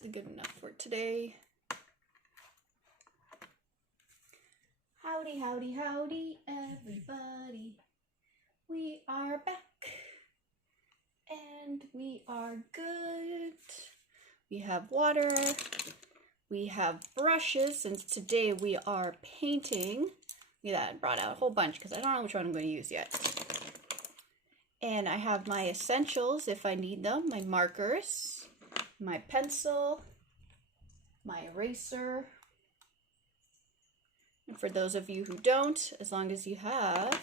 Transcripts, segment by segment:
is good enough for today. Howdy, howdy, howdy, everybody. We are back, and we are good. We have water, we have brushes, since today we are painting. Look at that, I brought out a whole bunch because I don't know which one I'm going to use yet. And I have my essentials if I need them, my markers, my pencil, my eraser. And for those of you who don't, as long as you have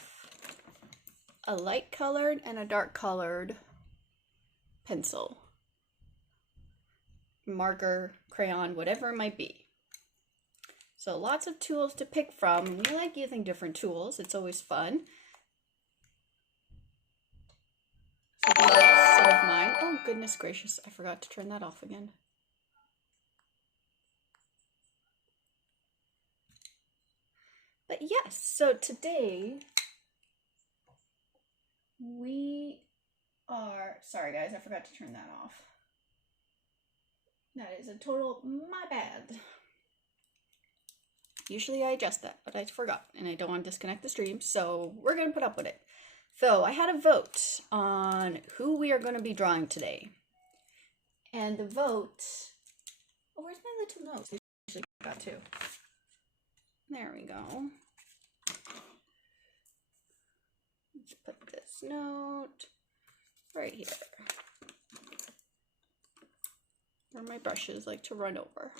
a light colored and a dark colored pencil, marker, crayon, whatever it might be. So lots of tools to pick from. We like using different tools. It's always fun. So these are some of mine. Oh goodness gracious, I forgot to turn that off again. But yes, so today we are, sorry guys, I forgot to turn that off. That is a total my bad. Usually I adjust that, but I forgot and I don't want to disconnect the stream, so we're going to put up with it. So I had a vote on who we are going to be drawing today. And the vote, oh, where's my little notes? I actually got two. There we go. Let's put this note right here. Where my brushes like to run over.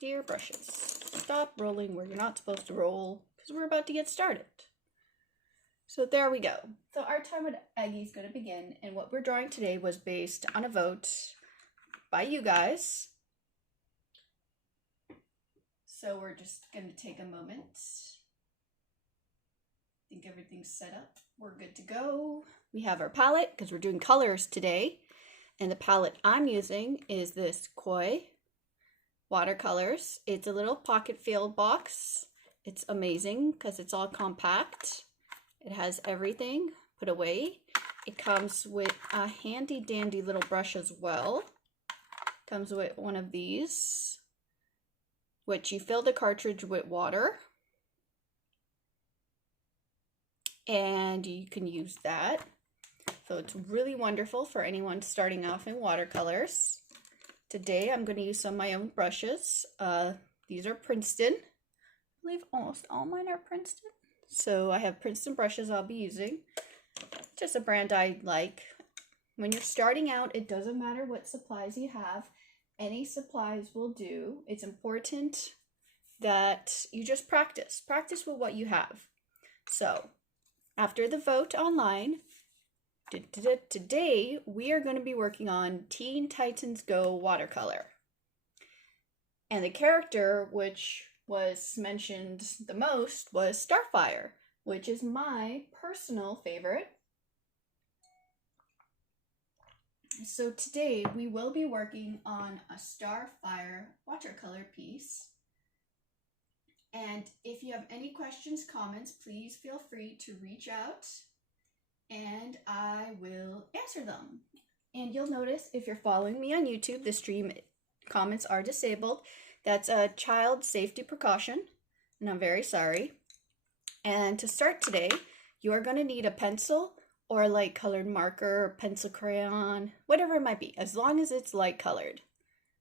Dear brushes, stop rolling where you're not supposed to roll because we're about to get started. So there we go. So our time with Aggie is going to begin, and what we're drawing today was based on a vote by you guys. So we're just going to take a moment. I think everything's set up. We're good to go. We have our palette because we're doing colors today. And the palette I'm using is this Koi watercolors. It's a little pocket filled box. It's amazing because it's all compact. It has everything put away. It comes with a handy dandy little brush as well. Comes with one of these, which you fill the cartridge with water. And you can use that. So it's really wonderful for anyone starting off in watercolors. Today I'm going to use some of my own brushes. These are Princeton. I believe almost all mine are Princeton. So I have Princeton brushes I'll be using. Just a brand I like. When you're starting out, it doesn't matter what supplies you have. Any supplies will do. It's important that you just practice. Practice with what you have. So after the vote online, today we are going to be working on Teen Titans Go watercolor. And the character which was mentioned the most was Starfire, which is my personal favorite. So today we will be working on a Starfire watercolor piece. And if you have any questions, comments, please feel free to reach out and I will answer them. And you'll notice if you're following me on YouTube, the stream comments are disabled. That's a child safety precaution, and I'm very sorry. And to start today, you are going to need a pencil or a light colored marker, pencil crayon, whatever it might be, as long as it's light colored.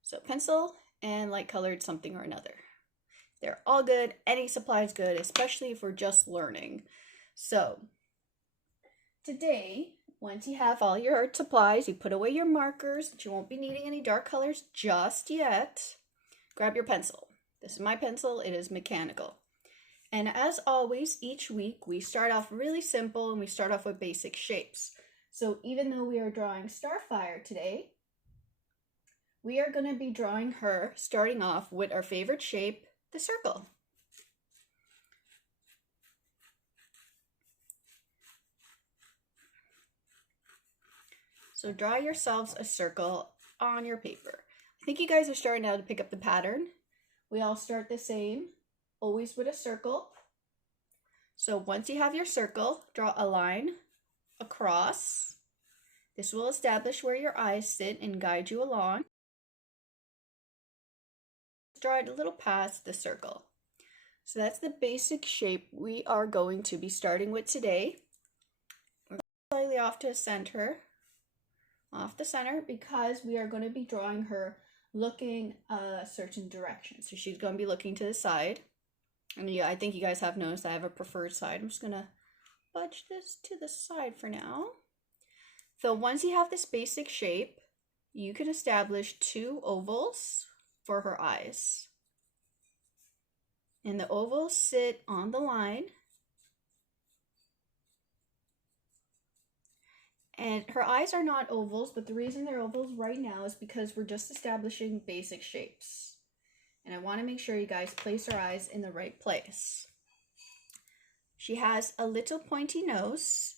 So pencil and light colored something or another. They're all good. Any supply is good, especially if we're just learning. So today, once you have all your art supplies, you put away your markers, but you won't be needing any dark colors just yet. Grab your pencil. This is my pencil. It is mechanical. And as always, each week we start off really simple and we start off with basic shapes. So even though we are drawing Starfire today, we are going to be drawing her starting off with our favorite shape, the circle. So draw yourselves a circle on your paper. I think you guys are starting now to pick up the pattern. We all start the same, always with a circle. So once you have your circle, draw a line across This will establish where your eyes sit and guide you along. Draw it a little past the circle. So that's the basic shape we are going to be starting with today. We're slightly off to center, off the center, because we are going to be drawing her looking a certain direction. So she's going to be looking to the side. And yeah, I think you guys have noticed I have a preferred side. I'm just going to budge this to the side for now. So once you have this basic shape, you can establish 2 ovals for her eyes. And the ovals sit on the line. And her eyes are not ovals, but the reason they're ovals right now is because we're just establishing basic shapes. And I want to make sure you guys place her eyes in the right place. She has a little pointy nose.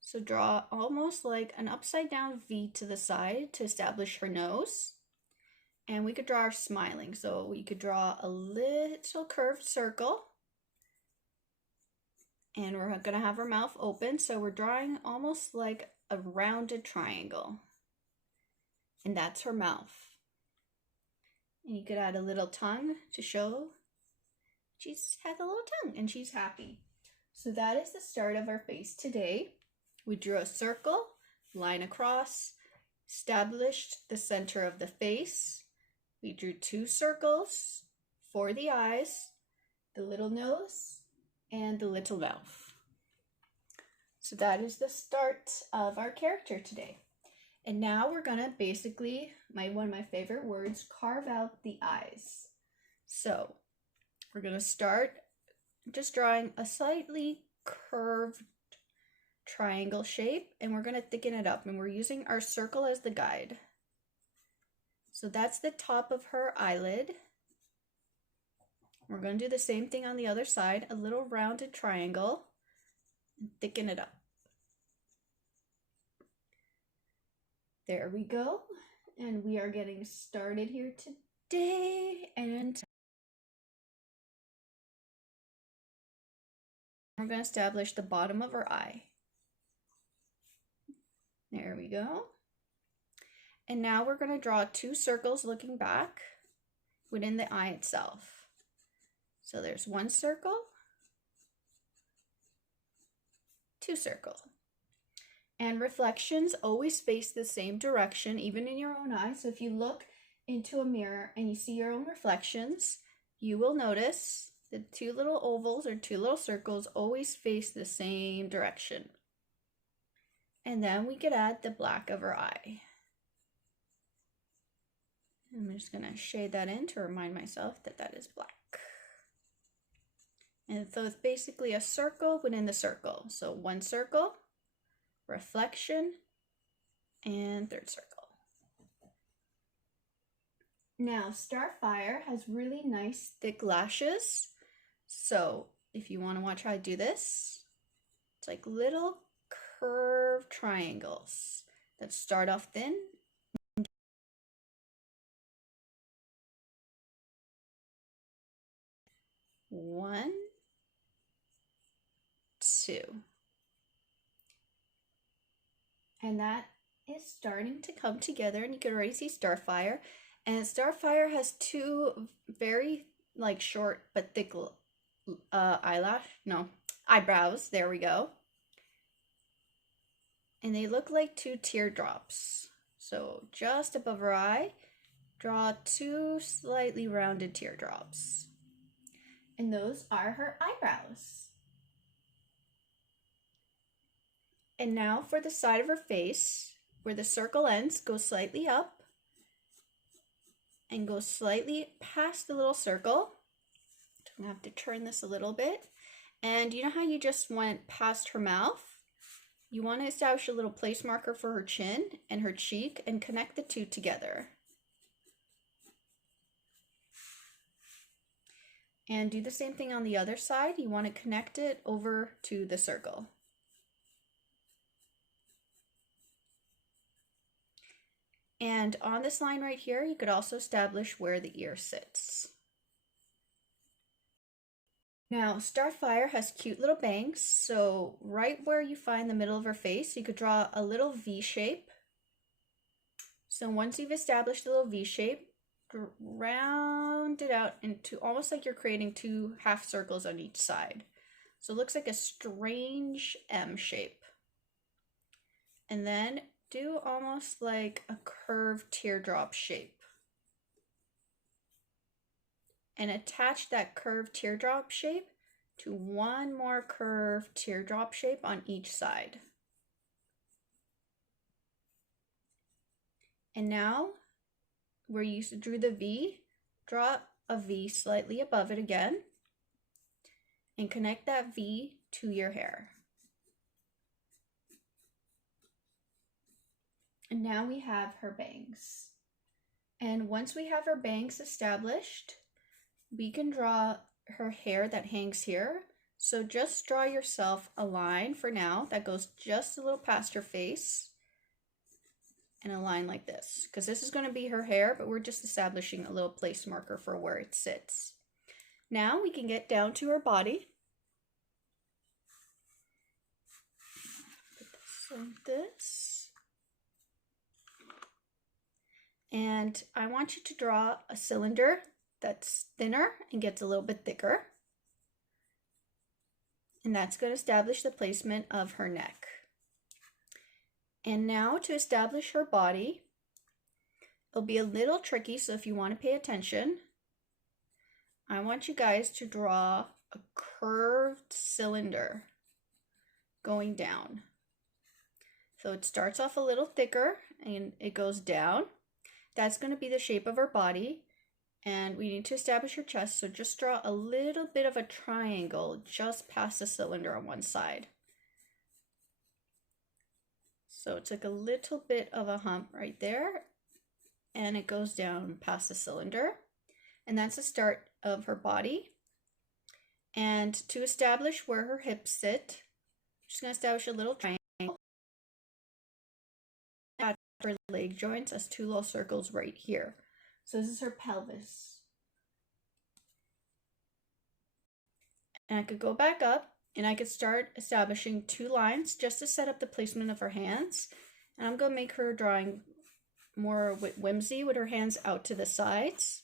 So draw almost like an upside down V to the side to establish her nose. And we could draw her smiling. So we could draw a little curved circle. And we're going to have her mouth open. So we're drawing almost like a rounded triangle. And that's her mouth. And you could add a little tongue to show she has a little tongue and she's happy. So that is the start of our face today. We drew a circle, line across, established the center of the face. We drew 2 circles for the eyes, the little nose, and the little mouth. So that is the start of our character today. And now we're gonna basically, one of my favorite words, carve out the eyes. So we're gonna start just drawing a slightly curved triangle shape, and we're gonna thicken it up, and we're using our circle as the guide. So that's the top of her eyelid. We're gonna do the same thing on the other side, a little rounded triangle, and thicken it up. There we go, and we are getting started here today, and we're going to establish the bottom of her eye. There we go. And now we're going to draw 2 circles looking back within the eye itself. So there's 1 circle, 2 circles. And reflections always face the same direction, even in your own eye. So if you look into a mirror and you see your own reflections, you will notice the 2 little ovals or 2 little circles always face the same direction. And then we could add the black of her eye. I'm just going to shade that in to remind myself that that is black. And so it's basically a circle within the circle. So 1 circle, reflection, and 3rd circle. Now, Starfire has really nice thick lashes. So if you want to watch how I do this, it's like little curved triangles that start off thin. 1, 2. And that is starting to come together, and you can already see Starfire. And Starfire has 2 very short but thick eyebrows. There we go. And they look like 2 teardrops. So just above her eye, draw 2 slightly rounded teardrops. And those are her eyebrows. And now for the side of her face, where the circle ends, go slightly up and go slightly past the little circle. I'm gonna have to turn this a little bit. And you know how you just went past her mouth? You want to establish a little place marker for her chin and her cheek and connect the 2 together. And do the same thing on the other side. You want to connect it over to the circle. And on this line right here, you could also establish where the ear sits. Now, Starfire has cute little bangs, so right where you find the middle of her face, you could draw a little V shape. So once you've established the little V shape, round it out into almost like you're creating two half circles on each side. So it looks like a strange M shape. And then do almost like a curved teardrop shape. And attach that curved teardrop shape to one more curved teardrop shape on each side. And now, where you drew the V, draw a V slightly above it again, and connect that V to your hair. And now we have her bangs. And once we have her bangs established, we can draw her hair that hangs here. So just draw yourself a line for now that goes just a little past her face, and a line like this, because this is going to be her hair, but we're just establishing a little place marker for where it sits. Now we can get down to her body. Put this like this. And I want you to draw a cylinder that's thinner and gets a little bit thicker. And that's going to establish the placement of her neck. And now to establish her body, it'll be a little tricky, so if you want to pay attention, I want you guys to draw a curved cylinder going down. So it starts off a little thicker and it goes down. That's going to be the shape of her body. And we need to establish her chest, so just draw a little bit of a triangle just past the cylinder on one side. So it's like a little bit of a hump right there, and it goes down past the cylinder. And that's the start of her body. And to establish where her hips sit, I'm just going to establish a little triangle. At her leg joints as two little circles right here. So this is her pelvis. And I could go back up and I could start establishing two lines just to set up the placement of her hands. And I'm going to make her drawing more whimsy with her hands out to the sides.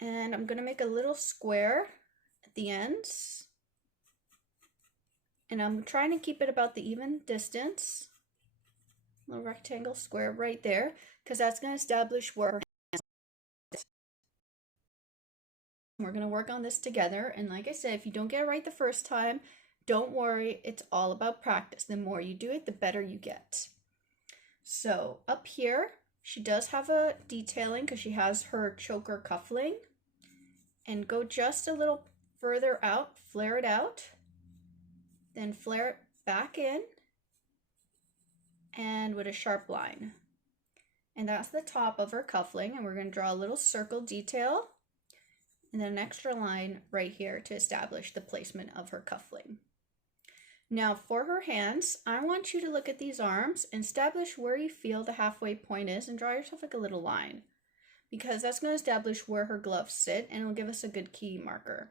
And I'm going to make a little square at the ends. And I'm trying to keep it about the even distance. A little rectangle square right there, because that's going to establish where her hands are. We're going to work on this together. And like I said, if you don't get it right the first time, don't worry. It's all about practice. The more you do it, the better you get. So up here, she does have a detailing because she has her choker cuffling. And go just a little further out, flare it out, then flare it back in, and with a sharp line. And that's the top of her cuffling, and we're going to draw a little circle detail and then an extra line right here to establish the placement of her cuffling. Now for her hands, I want you to look at these arms and establish where you feel the halfway point is and draw yourself like a little line, because that's going to establish where her gloves sit and it'll give us a good key marker.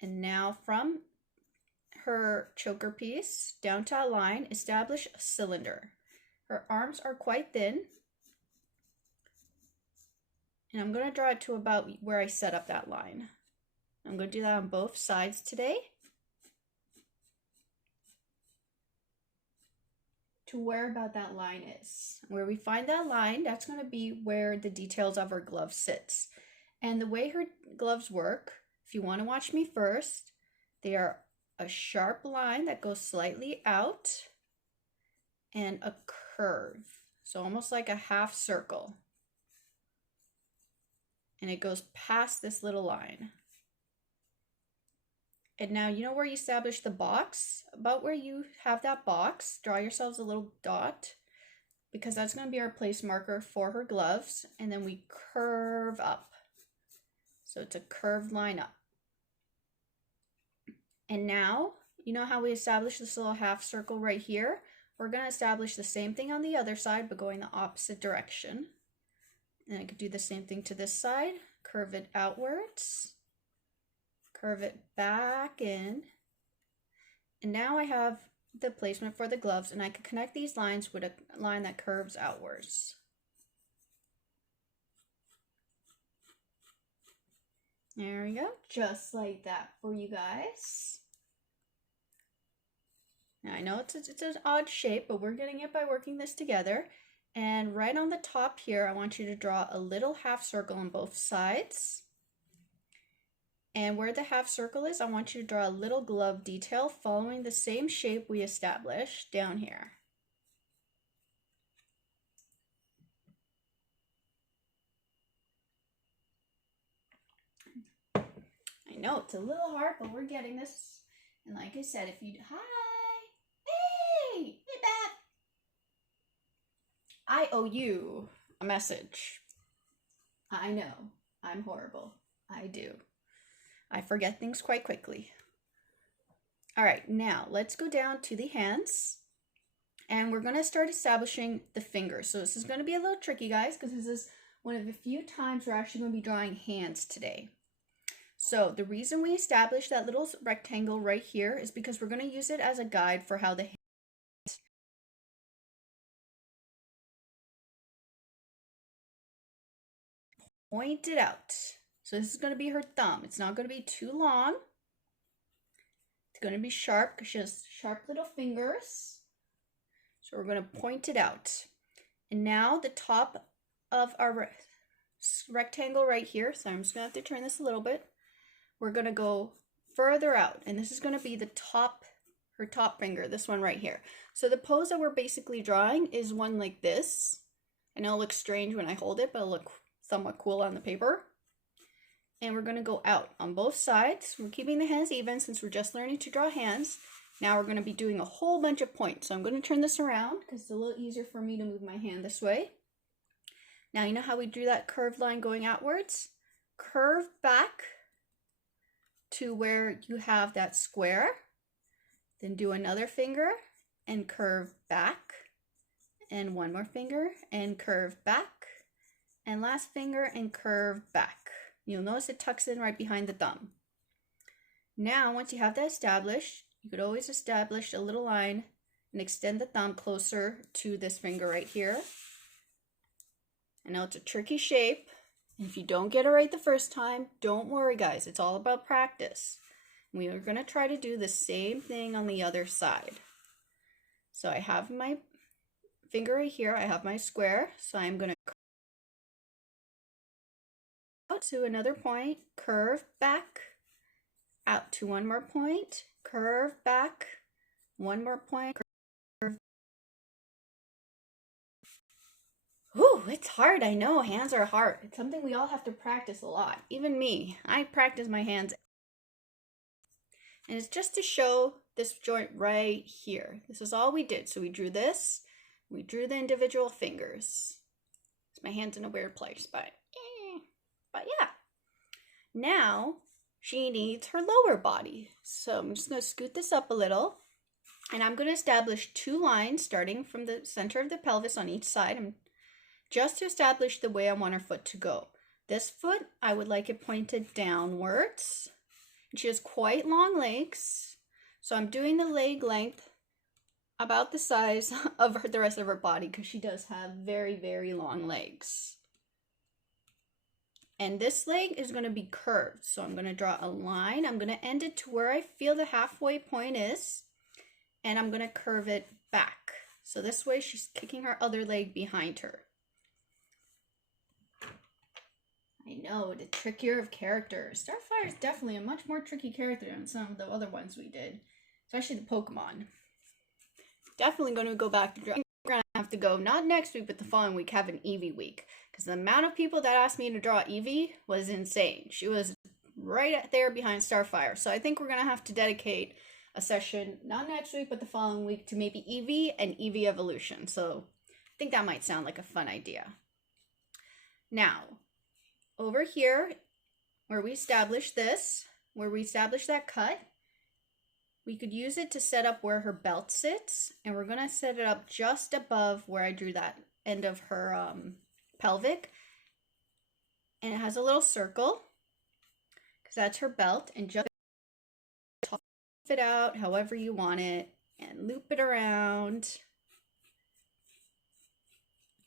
And now from her choker piece down to a line, establish a cylinder. Her arms are quite thin, and I'm going to draw it to about where I set up that line. I'm going to do that on both sides today, to where about that line is. Where we find that line, that's going to be where the details of her glove sits. And the way her gloves work, if you want to watch me first, they are a sharp line that goes slightly out and a curve. So almost like a half circle. And it goes past this little line. And now you know where you establish the box? About where you have that box, draw yourselves a little dot, because that's going to be our place marker for her gloves. And then we curve up. So it's a curved line up. And now, you know how we established this little half circle right here? We're going to establish the same thing on the other side, but going the opposite direction. And I could do the same thing to this side, curve it outwards. curve it back in. And now I have the placement for the gloves, and I can connect these lines with a line that curves outwards. There we go, just like that for you guys. Now I know it's an odd shape, but we're getting it by working this together. And right on the top here, I want you to draw a little half circle on both sides. And where the half circle is, I want you to draw a little glove detail following the same shape we established down here. I know it's a little hard, but we're getting this. And like I said, if you, hi, hey Beth, I owe you a message. I know, I'm horrible. I do. I forget things quite quickly. All right, now let's go down to the hands, and we're gonna start establishing the fingers. So this is gonna be a little tricky, guys, because this is one of the few times we're actually gonna be drawing hands today. So the reason we established that little rectangle right here is because we're gonna use it as a guide for how the hands point it out. So this is going to be her thumb. It's not going to be too long. It's going to be sharp because she has sharp little fingers. So we're going to point it out. And now the top of our rectangle right here, so I'm just going to have to turn this a little bit. We're going to go further out, and this is going to be the top, her top finger, this one right here. So the pose that we're basically drawing is one like this. I know it looks strange when I hold it, but it'll look somewhat cool on the paper. And we're going to go out on both sides. We're keeping the hands even since we're just learning to draw hands. Now we're going to be doing a whole bunch of points. So I'm going to turn this around because it's a little easier for me to move my hand this way. Now you know how we drew that curved line going outwards? Curve back to where you have that square. Then do another finger and curve back. And one more finger and curve back. And last finger and curve back. You'll notice it tucks in right behind the thumb. Now, once you have that established, you could always establish a little line and extend the thumb closer to this finger right here. I know it's a tricky shape. If you don't get it right the first time, don't worry, guys. It's all about practice. We are going to try to do the same thing on the other side. So I have my finger right here. I have my square. So I'm going to out to another point, curve back, out to one more point, curve back, one more point, curve. Ooh, it's hard, I know, hands are hard. It's something we all have to practice a lot. Even me, I practice my hands. And it's just to show this joint right here. This is all we did. So we drew this, we drew the individual fingers. My hand's in a weird place, but yeah. Now she needs her lower body. So I'm just going to scoot this up a little, and I'm going to establish two lines starting from the center of the pelvis on each side, just to establish the way I want her foot to go. This foot, I would like it pointed downwards. She has quite long legs, so I'm doing the leg length about the size of the rest of her body because she does have very, very long legs. And this leg is going to be curved. So I'm going to draw a line. I'm going to end it to where I feel the halfway point is. And I'm going to curve it back. So this way she's kicking her other leg behind her. I know, the trickier of characters. Starfire is definitely a much more tricky character than some of the other ones we did. Especially the Pokemon. Definitely going to go back to drawing. We're going to have to go, not next week, but the following week, have an Eevee week. Because the amount of people that asked me to draw Eevee was insane. She was right there behind Starfire. So I think we're going to have to dedicate a session, not next week, but the following week, to maybe Eevee and Eevee Evolution. So I think that might sound like a fun idea. Now, over here, where we established this, where we established that cut, we could use it to set up where her belt sits. And we're going to set it up just above where I drew that end of her pelvic, and it has a little circle because that's her belt, and just it out however you want it and loop it around.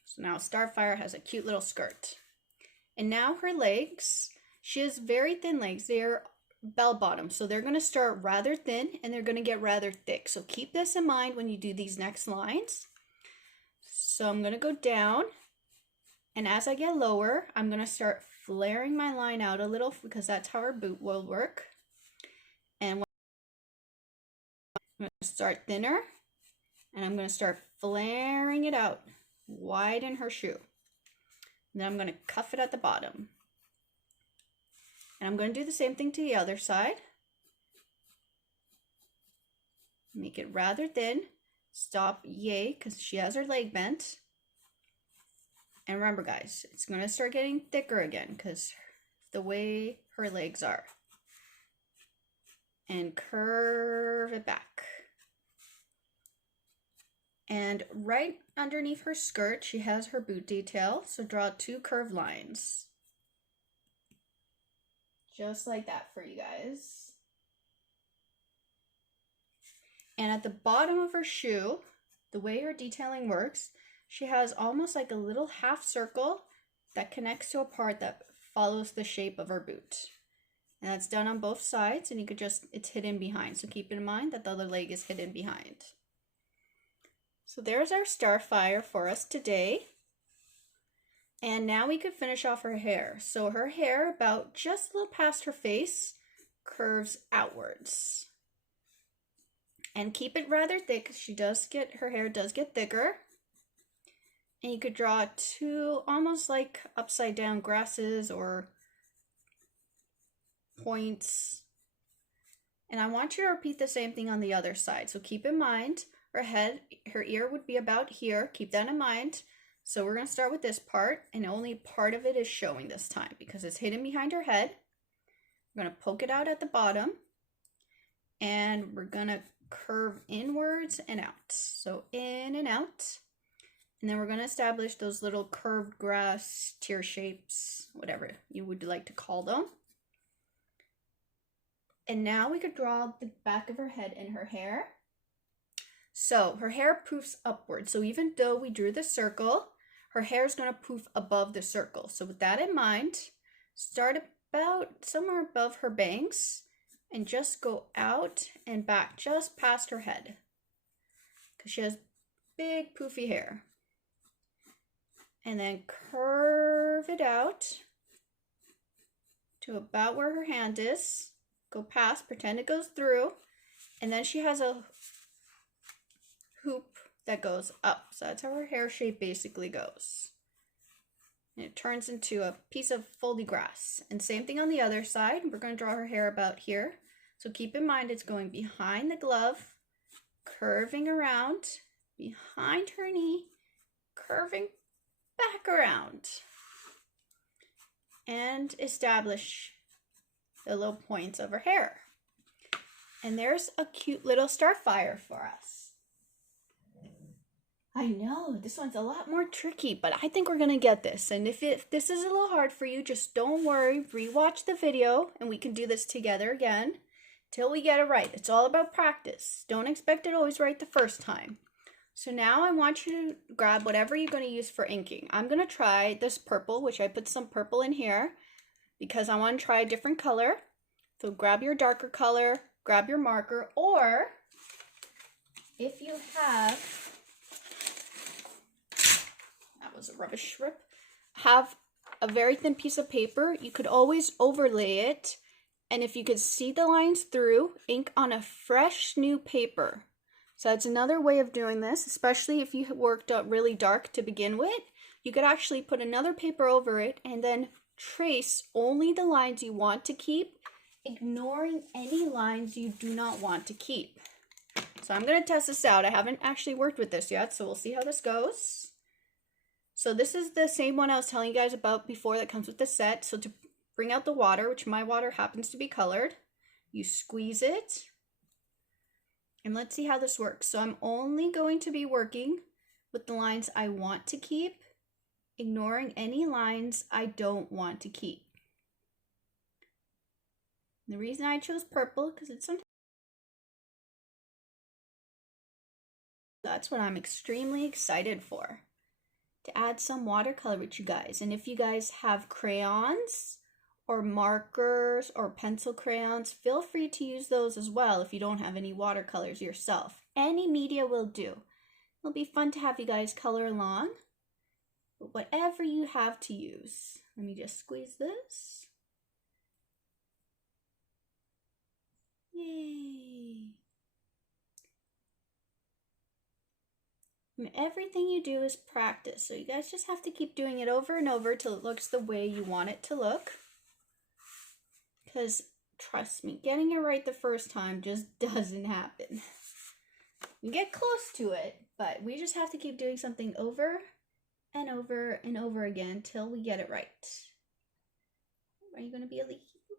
So now Starfire has a cute little skirt. And now her legs, she has very thin legs. They're bell bottom, so they're going to start rather thin and they're going to get rather thick. So keep this in mind when you do these next lines. So I'm going to go down, and as I get lower, I'm going to start flaring my line out a little because that's how our boot will work. And I'm going to start thinner, and I'm going to start flaring it out, widen her shoe. And then I'm going to cuff it at the bottom. And I'm going to do the same thing to the other side. Make it rather thin. Stop yay, because she has her leg bent. And remember guys, it's going to start getting thicker again because the way her legs are. And curve it back. And right underneath her skirt, she has her boot detail. So draw 2 curved lines. Just like that for you guys. And at the bottom of her shoe, the way her detailing works, she has almost like a little half circle that connects to a part that follows the shape of her boot. And that's done on both sides, and you could just, it's hidden behind. So keep in mind that the other leg is hidden behind. So there's our Starfire for us today. And now we could finish off her hair. So her hair, about just a little past her face, curves outwards. And keep it rather thick because her hair does get thicker. And you could draw 2 almost like upside down grasses or points. And I want you to repeat the same thing on the other side. So keep in mind, her ear would be about here. Keep that in mind. So we're going to start with this part, and only part of it is showing this time because it's hidden behind her head. We're going to poke it out at the bottom, and we're going to curve inwards and out. So in and out. And then we're going to establish those little curved grass tear shapes, whatever you would like to call them. And now we could draw the back of her head and her hair. So her hair poofs upward. So even though we drew the circle, her hair is going to poof above the circle. So with that in mind, start about somewhere above her bangs and just go out and back just past her head because she has big poofy hair. And then curve it out to about where her hand is. Go past, pretend it goes through, and then she has a hoop that goes up. So that's how her hair shape basically goes. And it turns into a piece of foldy grass. And same thing on the other side. We're going to draw her hair about here. So keep in mind it's going behind the glove, curving around, behind her knee, curving back around. And establish the little points of her hair. And there's a cute little Starfire for us. I know, this one's a lot more tricky, but I think we're going to get this. And if this is a little hard for you, just don't worry. Rewatch the video, and we can do this together again till we get it right. It's all about practice. Don't expect it always right the first time. So now I want you to grab whatever you're going to use for inking. I'm going to try this purple, which I put some purple in here because I want to try a different color. So grab your darker color, grab your marker, or if you have, that was a rubbish rip, have a very thin piece of paper, you could always overlay it. And if you could see the lines through, ink on a fresh new paper. So that's another way of doing this, especially if you worked out really dark to begin with. You could actually put another paper over it and then trace only the lines you want to keep, ignoring any lines you do not want to keep. So I'm going to test this out. I haven't actually worked with this yet, so we'll see how this goes. So this is the same one I was telling you guys about before that comes with the set. So to bring out the water, which my water happens to be colored, you squeeze it. And let's see how this works. So I'm only going to be working with the lines I want to keep, ignoring any lines I don't want to keep. And the reason I chose purple, because it's sometimes That's what I'm extremely excited for, to add some watercolor with you guys. And if you guys have crayons or markers or pencil crayons, feel free to use those as well if you don't have any watercolors yourself. Any media will do. It'll be fun to have you guys color along, but whatever you have to use. Let me just squeeze this. Yay! And everything you do is practice, so you guys just have to keep doing it over and over till it looks the way you want it to look. Because trust me, getting it right the first time just doesn't happen. You get close to it, but we just have to keep doing something over and over and over again till we get it right. Are you going to be a leaky poop?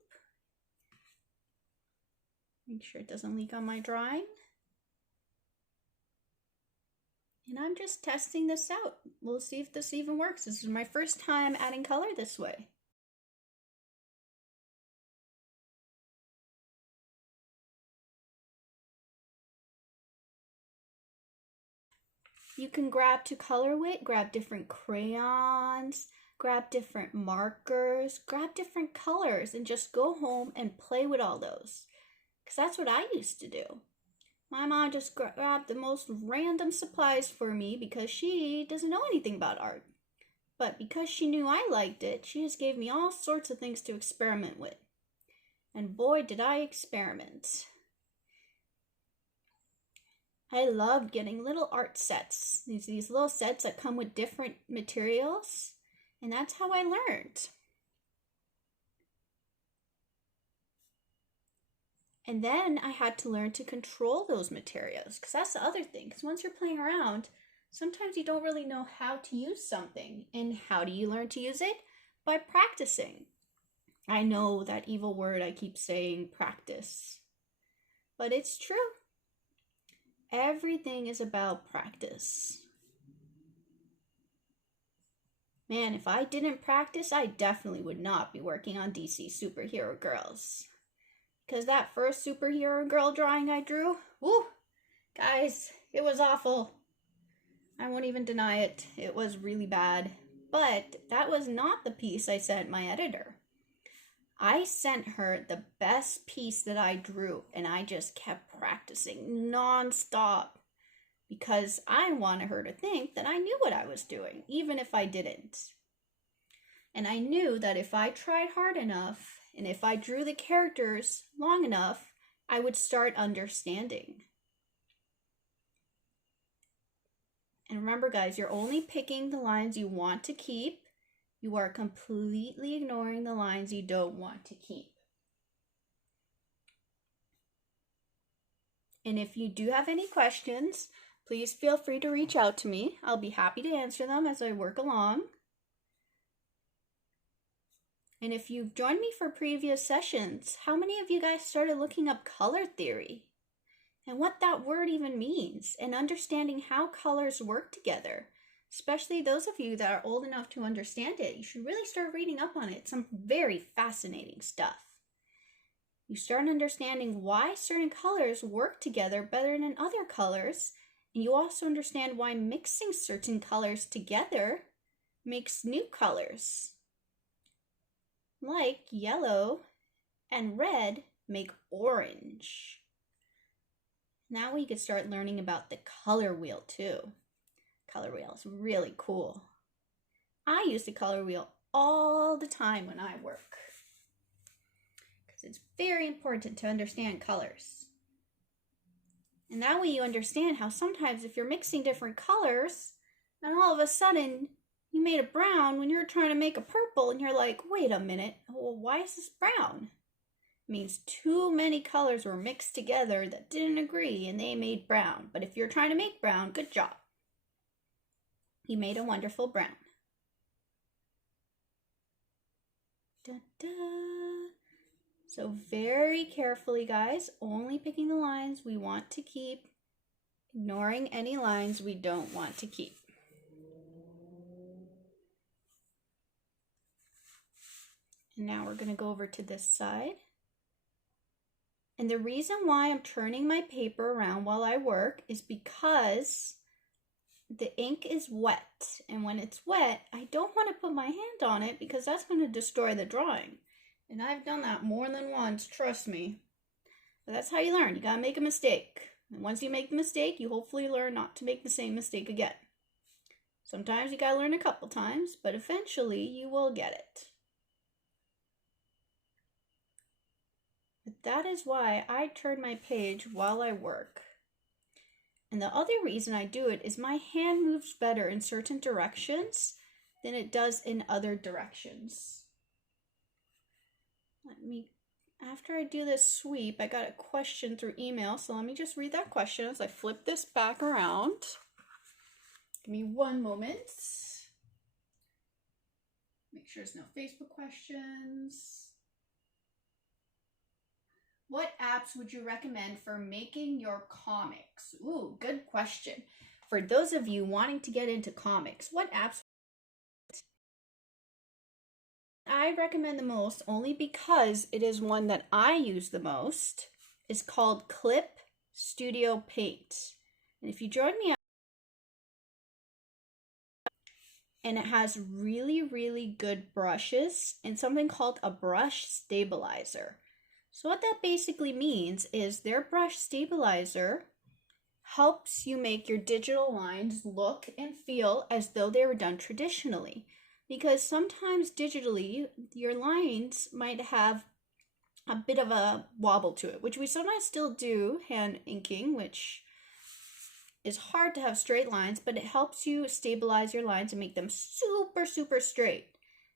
Make sure it doesn't leak on my drawing. And I'm just testing this out. We'll see if this even works. This is my first time adding color this way. You can grab to color with, grab different crayons, grab different markers, grab different colors, and just go home and play with all those. Because that's what I used to do. My mom just grabbed the most random supplies for me because she doesn't know anything about art. But because she knew I liked it, she just gave me all sorts of things to experiment with. And boy, did I experiment. I loved getting little art sets. These little sets that come with different materials. And that's how I learned. And then I had to learn to control those materials. Because that's the other thing. Because once you're playing around, sometimes you don't really know how to use something. And how do you learn to use it? By practicing. I know that evil word I keep saying, practice. But it's true. Everything is about practice. Man, if I didn't practice, I definitely would not be working on DC Superhero Girls. Because that first superhero girl drawing I drew, woo, guys, it was awful. I won't even deny it. It was really bad. But that was not the piece I sent my editor. I sent her the best piece that I drew, and I just kept practicing non-stop because I wanted her to think that I knew what I was doing, even if I didn't. And I knew that if I tried hard enough, and if I drew the characters long enough, I would start understanding. And remember, guys, you're only picking the lines you want to keep. You are completely ignoring the lines you don't want to keep. And if you do have any questions, please feel free to reach out to me. I'll be happy to answer them as I work along. And if you've joined me for previous sessions, how many of you guys started looking up color theory? And what that word even means, and understanding how colors work together? Especially those of you that are old enough to understand it, you should really start reading up on it. Some very fascinating stuff. You start understanding why certain colors work together better than other colors, and you also understand why mixing certain colors together makes new colors. Like yellow and red make orange. Now we could start learning about the color wheel too. Color wheel is really cool. I use the color wheel all the time when I work because it's very important to understand colors. And that way you understand how sometimes if you're mixing different colors and all of a sudden you made a brown when you're trying to make a purple and you're like, wait a minute, well, why is this brown? It means too many colors were mixed together that didn't agree and they made brown. But if you're trying to make brown, good job. You made a wonderful brown. Da, da. So very carefully, guys, only picking the lines we want to keep, ignoring any lines we don't want to keep. And now we're going to go over to this side. And the reason why I'm turning my paper around while I work is because the ink is wet. And when it's wet, I don't want to put my hand on it because that's going to destroy the drawing. And I've done that more than once, trust me. But that's how you learn. You got to make a mistake. And once you make the mistake, you hopefully learn not to make the same mistake again. Sometimes you got to learn a couple times, but eventually you will get it. But that is why I turn my page while I work. And the other reason I do it is my hand moves better in certain directions than it does in other directions. After I do this sweep, I got a question through email, so let me just read that question as I flip this back around. Give me one moment. Make sure there's no Facebook questions. What apps would you recommend for making your comics? Ooh, good question. For those of you wanting to get into comics, what apps I recommend the most, only because it is one that I use the most, is called Clip Studio Paint. And if you join me, and it has really, really good brushes and something called a brush stabilizer. So what that basically means is their brush stabilizer helps you make your digital lines look and feel as though they were done traditionally. Because sometimes digitally, your lines might have a bit of a wobble to it, which we sometimes still do hand inking, which is hard to have straight lines, but it helps you stabilize your lines and make them super, super straight.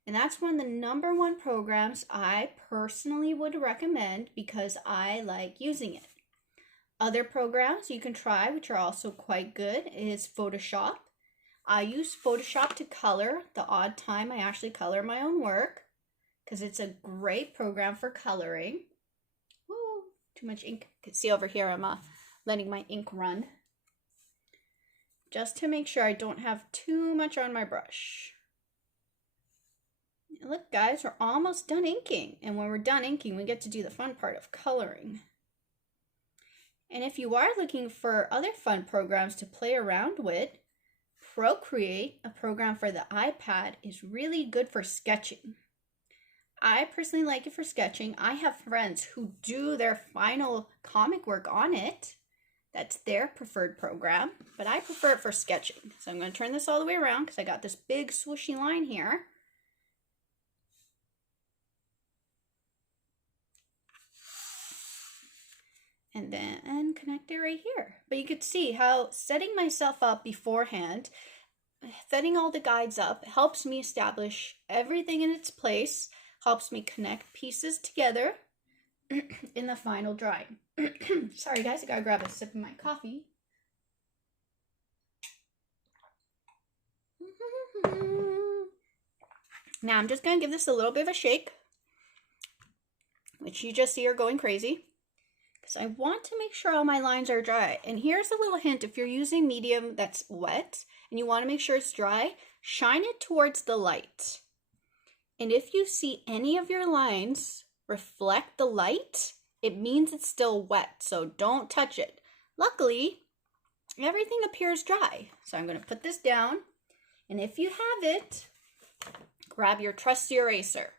And that's one of the #1 programs I personally would recommend because I like using it. Other programs you can try, which are also quite good, is Photoshop. I use Photoshop to color the odd time I actually color my own work because it's a great program for coloring. Woo, too much ink. You can see over here I'm letting my ink run just to make sure I don't have too much on my brush. Look guys, we're almost done inking, and when we're done inking we get to do the fun part of coloring. And if you are looking for other fun programs to play around with, Procreate, a program for the iPad, is really good for sketching. I personally like it for sketching. I have friends who do their final comic work on it. That's their preferred program, but I prefer it for sketching. So I'm going to turn this all the way around because I got this big swooshy line here. And then connect it right here. But you could see how setting myself up beforehand, setting all the guides up, helps me establish everything in its place, helps me connect pieces together in the final drawing. Sorry guys, I gotta grab a sip of my coffee. Now I'm just gonna give this a little bit of a shake, which you just see are going crazy. Because I want to make sure all my lines are dry. And here's a little hint: if you're using medium that's wet and you want to make sure it's dry, shine it towards the light. And if you see any of your lines reflect the light, it means it's still wet, so don't touch it. Luckily, everything appears dry. So I'm going to put this down, and if you have it, grab your trusty eraser.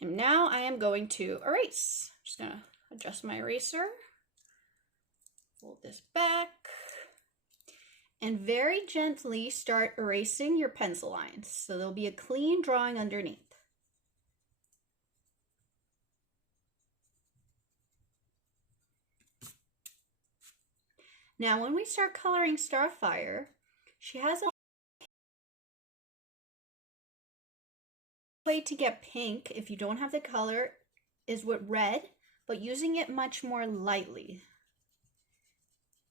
And now I am going to erase. I'm just going to adjust my eraser, fold this back, and very gently start erasing your pencil lines so there'll be a clean drawing underneath. Now when we start coloring Starfire, she has a way to get pink if you don't have the color is with red, but using it much more lightly.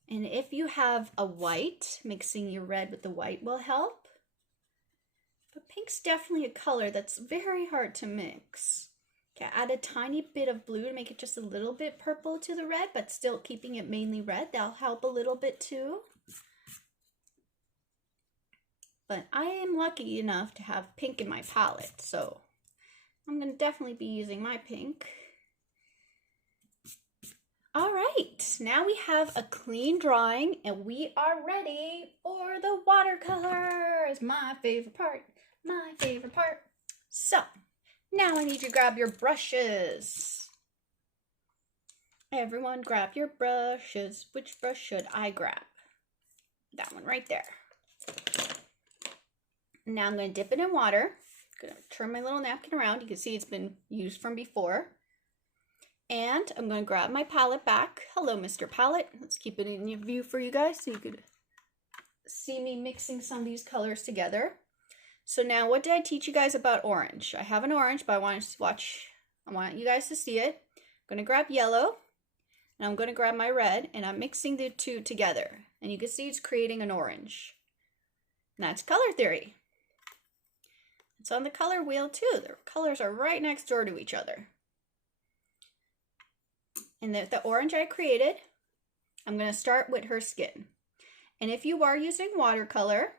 And if you have a white, mixing your red with the white will help. But pink's definitely a color that's very hard to mix. Okay, add a tiny bit of blue to make it just a little bit purple to the red, but still keeping it mainly red. That'll help a little bit too. But I am lucky enough to have pink in my palette, so I'm going to definitely be using my pink. All right, now we have a clean drawing and we are ready for the watercolors. My favorite part, my favorite part. So, now I need you to grab your brushes. Everyone grab your brushes. Which brush should I grab? That one right there. Now I'm going to dip it in water. I'm going to turn my little napkin around. You can see it's been used from before. And I'm going to grab my palette back. Hello, Mr. Palette. Let's keep it in your view for you guys so you could see me mixing some of these colors together. So now what did I teach you guys about orange? I have an orange, but I want you guys to see it. I'm going to grab yellow and I'm going to grab my red and I'm mixing the two together. And you can see it's creating an orange. And that's color theory. It's on the color wheel too. The colors are right next door to each other. And the orange I created, I'm going to start with her skin. And if you are using watercolor,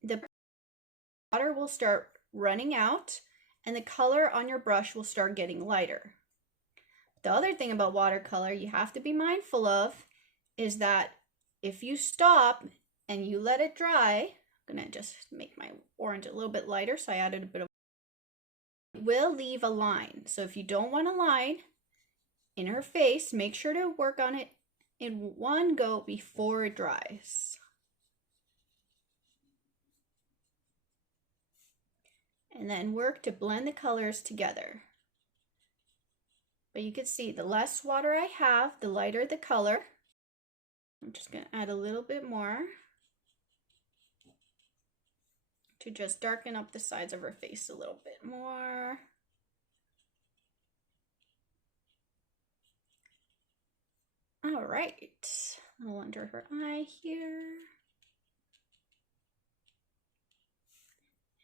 the water will start running out and the color on your brush will start getting lighter. The other thing about watercolor you have to be mindful of is that if you stop and you let it dry, I'm going to just make my orange a little bit lighter, so I added a bit of, it will leave a line. So if you don't want a line in her face, make sure to work on it in one go before it dries. And then work to blend the colors together. But you can see the less water I have, the lighter the color. I'm just going to add a little bit more to just darken up the sides of her face a little bit more. All right, a little under her eye here.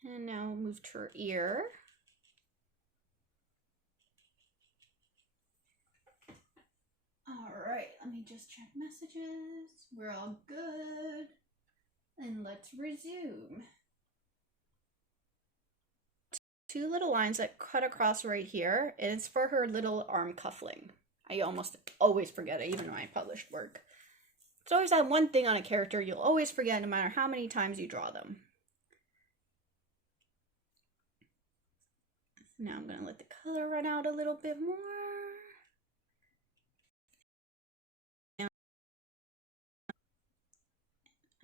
And now we'll move to her ear. All right, let me just check messages. We're all good. And let's resume. Two little lines that cut across right here, and it's for her little arm cuffling. I almost always forget it, even in my published work. It's always that one thing on a character you'll always forget no matter how many times you draw them. Now I'm going to let the color run out a little bit more.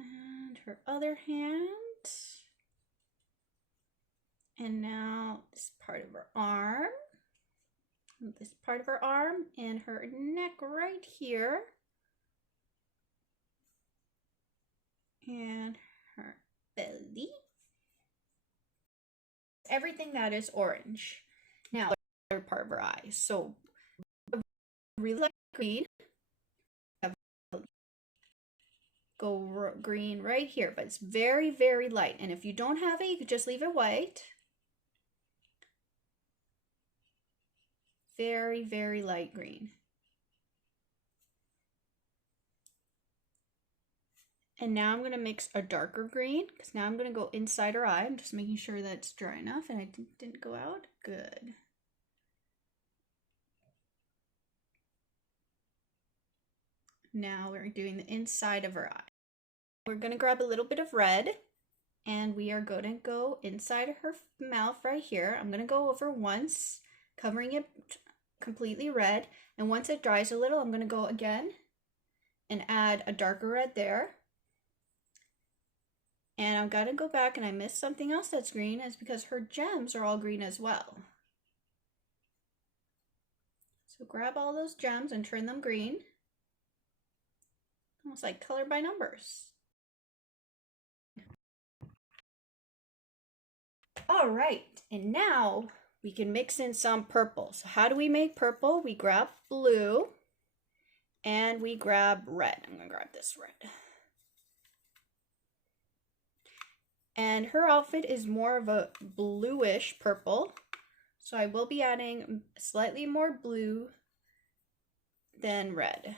And her other hand. And now this part of her arm. This part of her arm and her neck right here. And her belly. Everything that is orange. Now, the other part of her eyes. So, really like green. Go green right here, but it's very, very light. And if you don't have it, you could just leave it white. Very, very light green. And now I'm going to mix a darker green, because now I'm going to go inside her eye. I'm just making sure that it's dry enough and I didn't go out. Good. Now we're doing the inside of her eye. We're going to grab a little bit of red and we are going to go inside of her mouth right here. I'm going to go over once, covering it completely red. And once it dries a little, I'm going to go again and add a darker red there. And I've got to go back, and I missed something else that's green, is because her gems are all green as well. So grab all those gems and turn them green. Almost like color by numbers. All right, and now we can mix in some purple. So how do we make purple? We grab blue and we grab red. I'm gonna grab this red. And her outfit is more of a bluish purple. So I will be adding slightly more blue than red.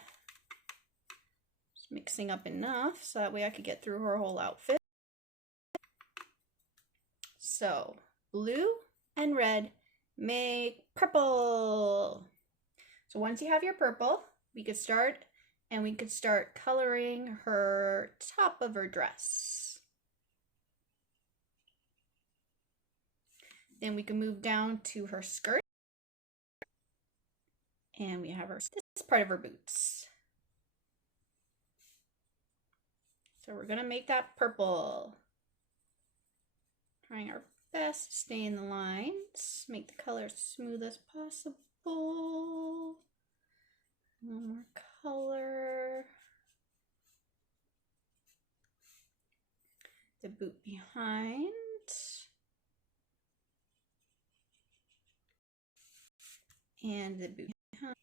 Just mixing up enough so that way I could get through her whole outfit. So blue and red make purple. So once you have your purple, we could start coloring her top of her dress. Then we can move down to her skirt. And we have this part of her boots. So we're gonna make that purple. Trying our best to stay in the lines. Make the color as smooth as possible. A little more color. The boot behind. And the boot behind.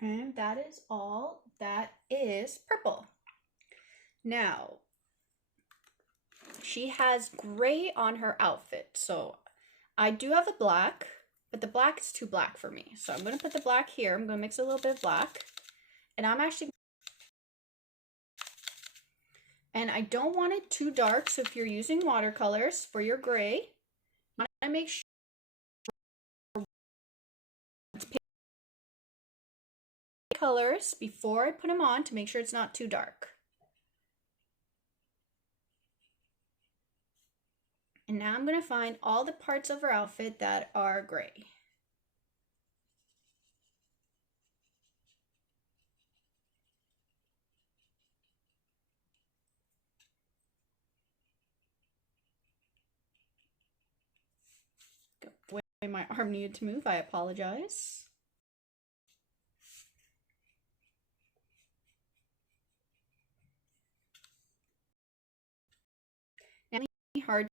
And that is all that is purple. Now, she has gray on her outfit. So I do have the black, but the black is too black for me. So I'm going to put the black here. I'm going to mix a little bit of black. And I don't want it too dark. So if you're using watercolors for your gray, you want to make sure colors before I put them on to make sure it's not too dark. And now I'm going to find all the parts of her outfit that are gray. The way my arm needed to move, I apologize. Now, hard.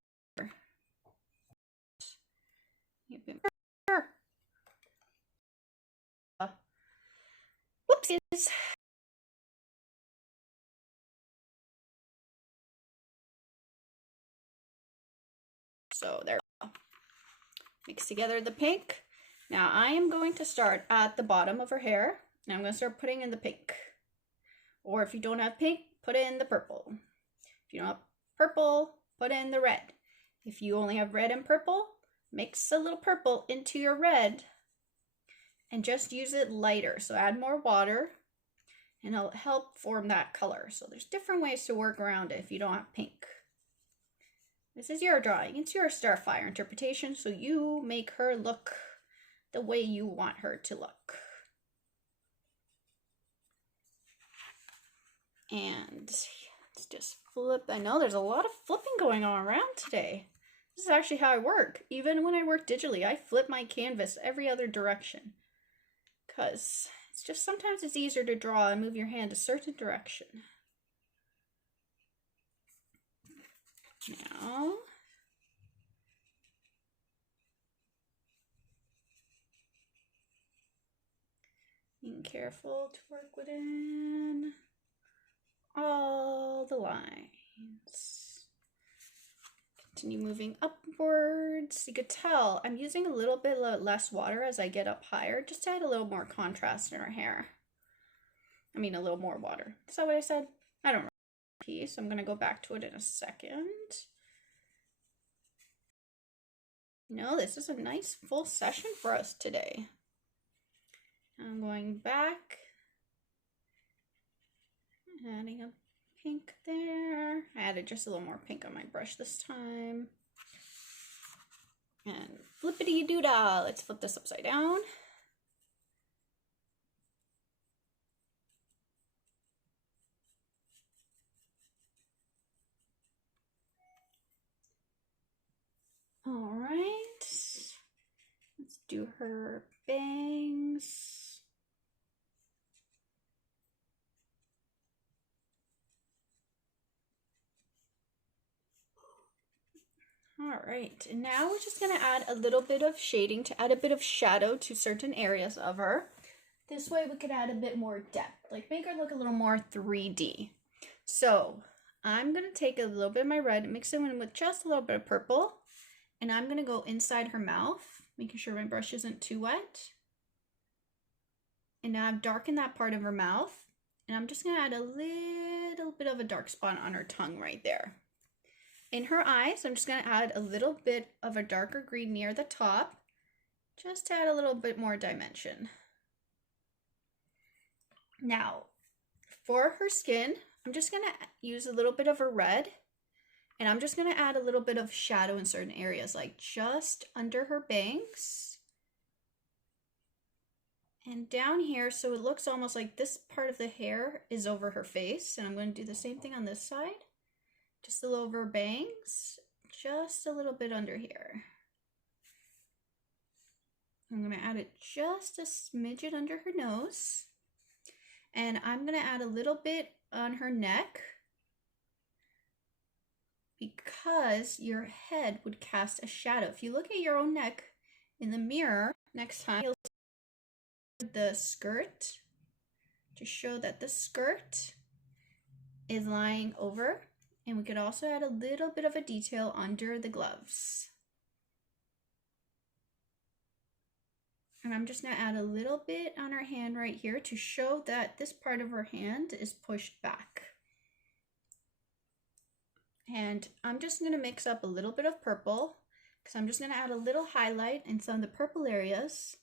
Whoopsies. So there we go. Mix together the pink. Now I am going to start at the bottom of her hair. And I'm going to start putting in the pink. Or if you don't have pink, put in the purple. If you don't have purple, put in the red. If you only have red and purple, mix a little purple into your red and just use it lighter. So add more water and it'll help form that color. So there's different ways to work around it if you don't have pink. This is your drawing. It's your Starfire interpretation, so you make her look the way you want her to look. And let's just flip. I know there's a lot of flipping going on around today. This is actually how I work. Even when I work digitally, I flip my canvas every other direction. Because it's just sometimes it's easier to draw and move your hand a certain direction. Now, being careful to work within all the lines. Continue moving upwards. You could tell I'm using a little bit less water as I get up higher, just to add a little more contrast in her hair. I mean, a little more water. Is that what I said? I don't remember. Piece. I'm going to go back to it in a second. No, this is a nice full session for us today. I'm going back, adding a pink there. I added just a little more pink on my brush this time. And flippity-doo-dah, let's flip this upside down. All right, let's do her bangs. All right, and now we're just gonna add a little bit of shading to add a bit of shadow to certain areas of her. This way we could add a bit more depth, like make her look a little more 3D. So I'm gonna take a little bit of my red, mix it in with just a little bit of purple, and I'm gonna go inside her mouth, making sure my brush isn't too wet. And now I've darkened that part of her mouth, and I'm just gonna add a little bit of a dark spot on her tongue right there. In her eyes, I'm just gonna add a little bit of a darker green near the top, just to add a little bit more dimension. Now, for her skin, I'm just going to use a little bit of a red, and I'm just going to add a little bit of shadow in certain areas, like just under her bangs and down here, so it looks almost like this part of the hair is over her face. And I'm going to do the same thing on this side, just a little over her bangs, just a little bit under here. I'm going to add it just a smidget under her nose. And I'm going to add a little bit on her neck because your head would cast a shadow. If you look at your own neck in the mirror next time, you'll see the skirt to show that the skirt is lying over. And we could also add a little bit of a detail under the gloves. And I'm just going to add a little bit on her hand right here to show that this part of her hand is pushed back. And I'm just going to mix up a little bit of purple because I'm just going to add a little highlight in some of the purple areas,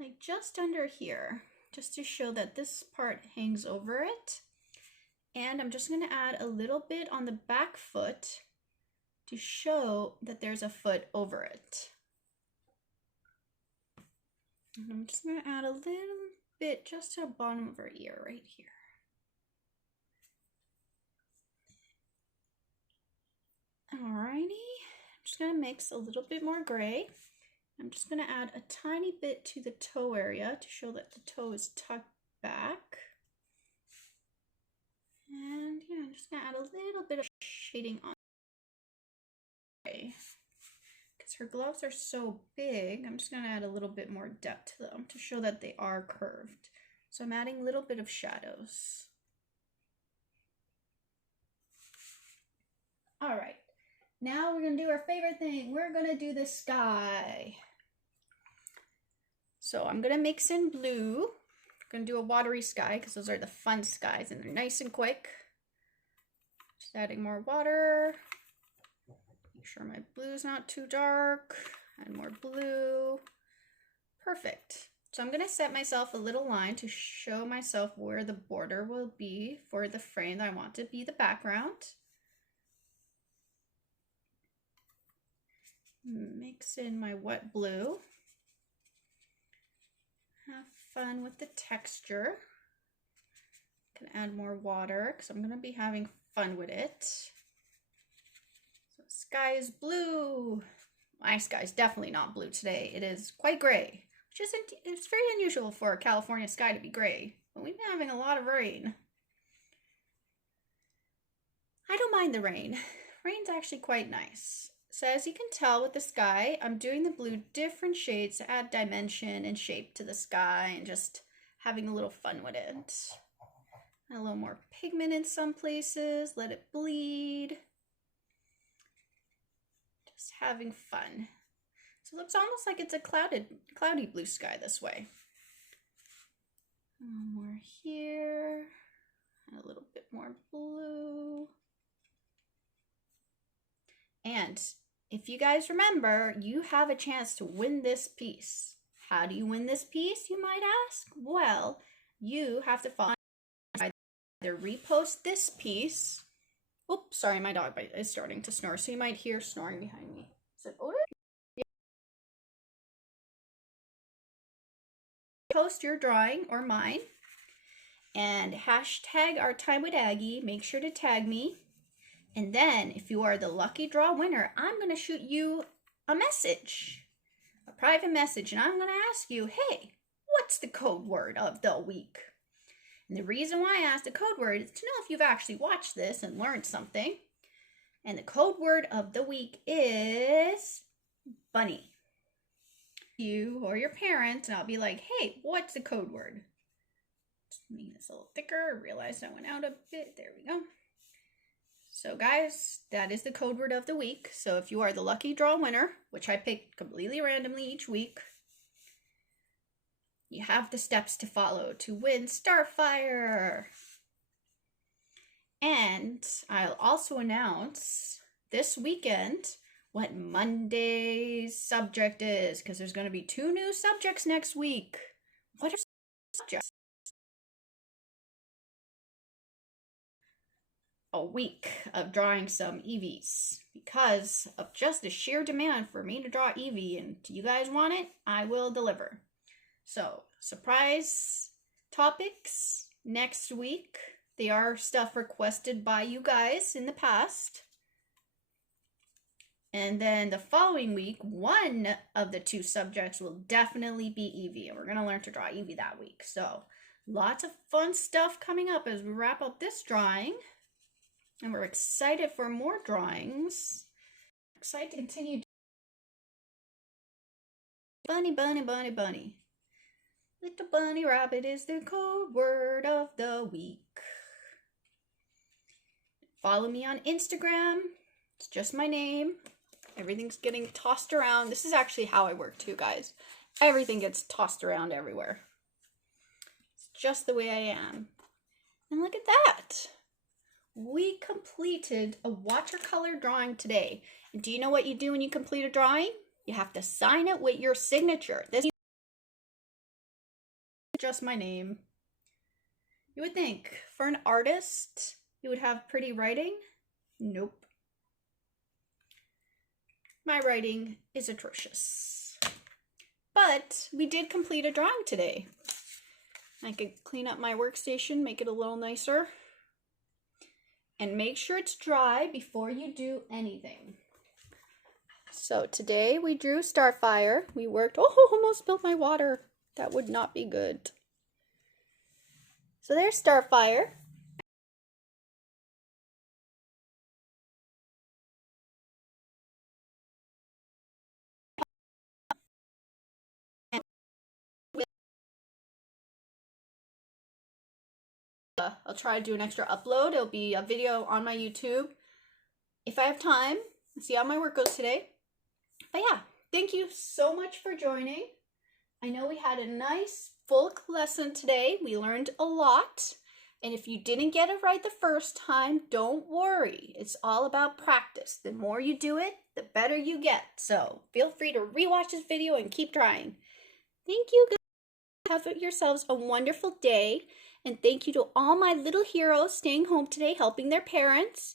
like just under here, just to show that this part hangs over it. And I'm just going to add a little bit on the back foot to show that there's a foot over it. And I'm just going to add a little bit just to the bottom of her ear right here. Alrighty, I'm just going to mix a little bit more gray. I'm just going to add a tiny bit to the toe area to show that the toe is tucked back. And yeah, I'm just going to add a little bit of shading on gray. Because her gloves are so big, I'm just going to add a little bit more depth to them to show that they are curved. So I'm adding a little bit of shadows. All right, now we're going to do our favorite thing. We're going to do the sky. So I'm going to mix in blue. I'm going to do a watery sky because those are the fun skies and they're nice and quick. Just adding more water. Make sure my blue's not too dark. Add more blue. Perfect. So I'm going to set myself a little line to show myself where the border will be for the frame that I want to be the background. Mix in my wet blue. Have fun with the texture. Can add more water because I'm going to be having fun with it. Sky is blue. My sky is definitely not blue today. It is quite gray, which it's very unusual for a California sky to be gray, but we've been having a lot of rain. I don't mind the rain. Rain's actually quite nice. So as you can tell with the sky, I'm doing the blue different shades to add dimension and shape to the sky and just having a little fun with it. Add a little more pigment in some places, let it bleed. Just having fun. So it looks almost like it's a cloudy blue sky this way. More here, and a little bit more blue. And if you guys remember, you have a chance to win this piece. How do you win this piece, you might ask? Well, you have to either repost this piece. Oops, sorry, my dog is starting to snore, so you might hear snoring behind me. Is it Otis? Post your drawing or mine and hashtag our time with Aggie. Make sure to tag me. And then if you are the lucky draw winner, I'm going to shoot you a message, a private message, and I'm going to ask you, hey, what's the code word of the week? And the reason why I asked the code word is to know if you've actually watched this and learned something. And the code word of the week is bunny. You or your parents, and I'll be like, hey, what's the code word? Just make this a little thicker. Realized I went out a bit. There we go. So guys, that is the code word of the week. So if you are the lucky draw winner, which I pick completely randomly each week, you have the steps to follow to win Starfire. And I'll also announce this weekend, what Monday's subject is, because there's going to be 2 new subjects next week. What are subjects? A week of drawing some Eevees because of just the sheer demand for me to draw Eevee, and you guys want it, I will deliver. So, surprise topics next week. They are stuff requested by you guys in the past. And then the following week, one of the 2 subjects will definitely be Eevee, and we're going to learn to draw Eevee that week. So, lots of fun stuff coming up as we wrap up this drawing. And we're excited for more drawings. Excited to continue. Bunny, bunny, bunny, bunny. Little bunny rabbit is the code word of the week. Follow me on Instagram. It's just my name. Everything's getting tossed around. This is actually how I work too, guys. Everything gets tossed around everywhere. It's just the way I am. And look at that. We completed a watercolor drawing today. And do you know what you do when you complete a drawing? You have to sign it with your signature. This is just my name. You would think for an artist, you would have pretty writing. Nope. My writing is atrocious. But we did complete a drawing today. I could clean up my workstation, make it a little nicer. And make sure it's dry before you do anything. So today we drew Starfire. We worked, oh, almost spilled my water. That would not be good. So there's Starfire. I'll try to do an extra upload. It'll be a video on my YouTube if I have time. See how my work goes today. But yeah, thank you so much for joining. I know we had a nice full lesson today. We learned a lot. And if you didn't get it right the first time, don't worry. It's all about practice. The more you do it, the better you get. So feel free to rewatch this video and keep trying. Thank you guys. Have yourselves a wonderful day. And thank you to all my little heroes staying home today, helping their parents.